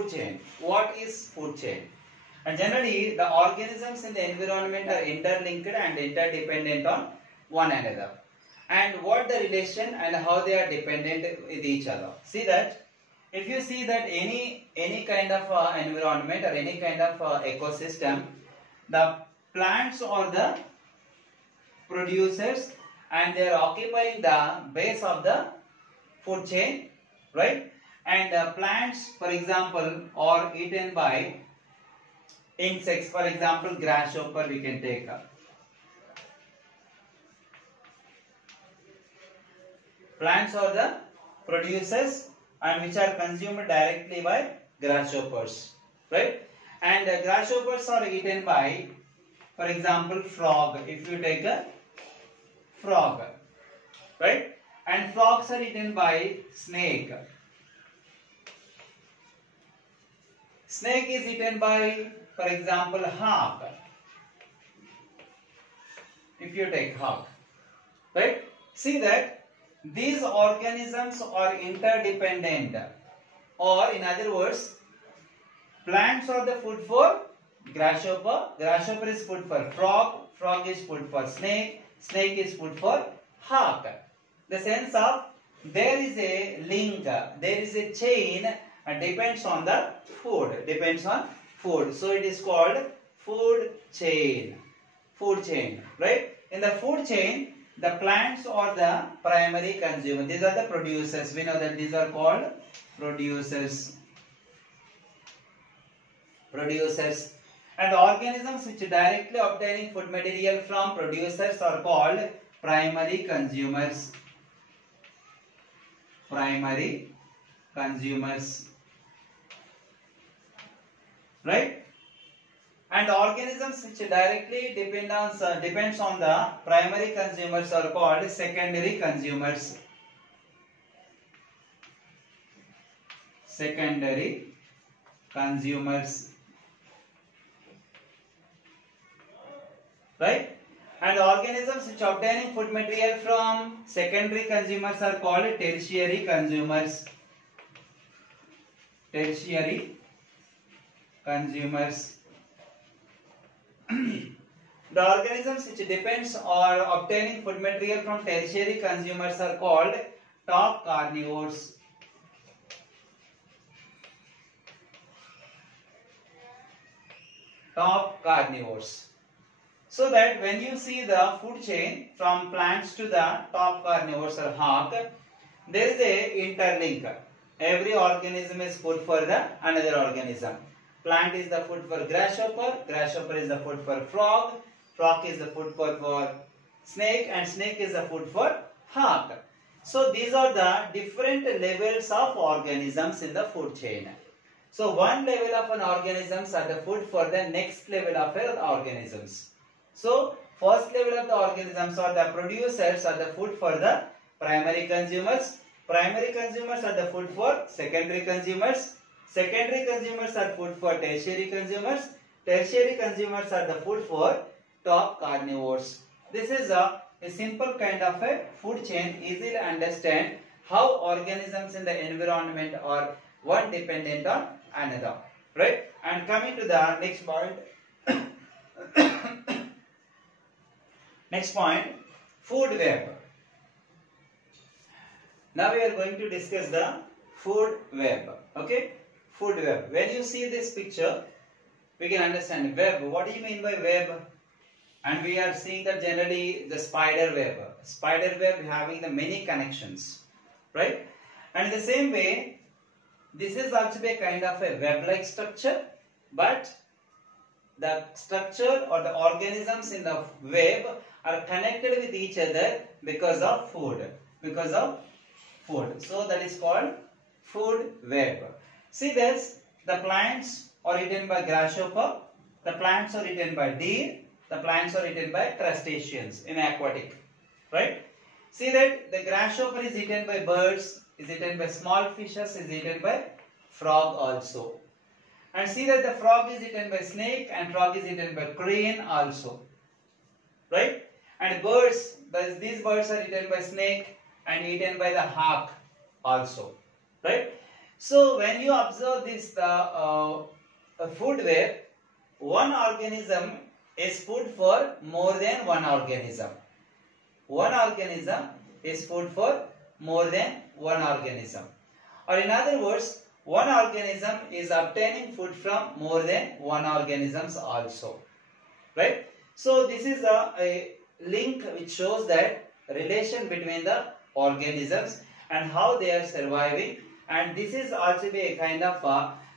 food chain. What is food chain? And generally, the organisms in the environment are interlinked and interdependent on one another. And what the relation and how they are dependent with each other. See that if you see that any kind of environment or any kind of ecosystem, the plants or the producers, and they are occupying the base of the food chain, right? And plants, for example, are eaten by insects. For example, grasshopper we can take. Plants are the producers and which are consumed directly by grasshoppers, right? And grasshoppers are eaten by, for example, frog. If you take a frog, right? And frogs are eaten by snake. Snake is eaten by, for example, hawk. If you take hawk, right? See that these organisms are interdependent, or in other words, plants are the food for grasshopper, grasshopper is food for frog, frog is food for snake, snake is food for hawk. The sense of there is a link, there is a chain, depends on the food, depends on food. So it is called food chain, right? In the food chain, the plants are the primary consumer. These are the producers. We know that these are called producers. And organisms which directly obtaining food material from producers are called primary consumers. Right? And organisms which directly depends on the primary consumers are called secondary consumers. Right? And organisms which obtaining food material from secondary consumers are called tertiary consumers. The organisms which depends on obtaining food material from tertiary consumers are called top carnivores. So that when you see the food chain from plants to the top carnivores or hawk, there is a interlink. Every organism is food for the another organism. Plant is the food for grasshopper, grasshopper is the food for frog, frog is the food for snake, and snake is the food for hawk. So these are the different levels of organisms in the food chain. So one level of an organisms are the food for the next level of organisms. So first level of the organisms are the producers are the food for the primary consumers. Primary consumers are the food for secondary consumers. Secondary consumers are food for tertiary consumers. Tertiary consumers are the food for top carnivores. This is a simple kind of a food chain, easy to understand how organisms in the environment are one dependent on another. Right? And coming to the next point. Next point, food web. Now we are going to discuss the food web. Okay? Food web. When you see this picture, we can understand web. What do you mean by web? And we are seeing that generally the spider web. Spider web having the many connections. Right? And in the same way, this is also a kind of a web-like structure, but the structure or the organisms in the web are connected with each other because of food. So that is called food web. See this, the plants are eaten by grasshopper, the plants are eaten by deer, the plants are eaten by crustaceans in aquatic. Right? See that the grasshopper is eaten by birds, is eaten by small fishes, is eaten by frog also. And see that the frog is eaten by snake and frog is eaten by crane also. Right? And birds, these birds are eaten by snake and eaten by the hawk also. Right? So when you observe this food web, one organism is food for more than one organism. One organism is food for more than one organism. Or in other words, one organism is obtaining food from more than one organisms also. Right? So this is a link which shows that relation between the organisms and how they are surviving, and this is also be a kind of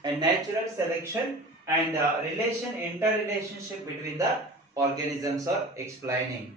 a natural selection and interrelationship between the organisms are explaining.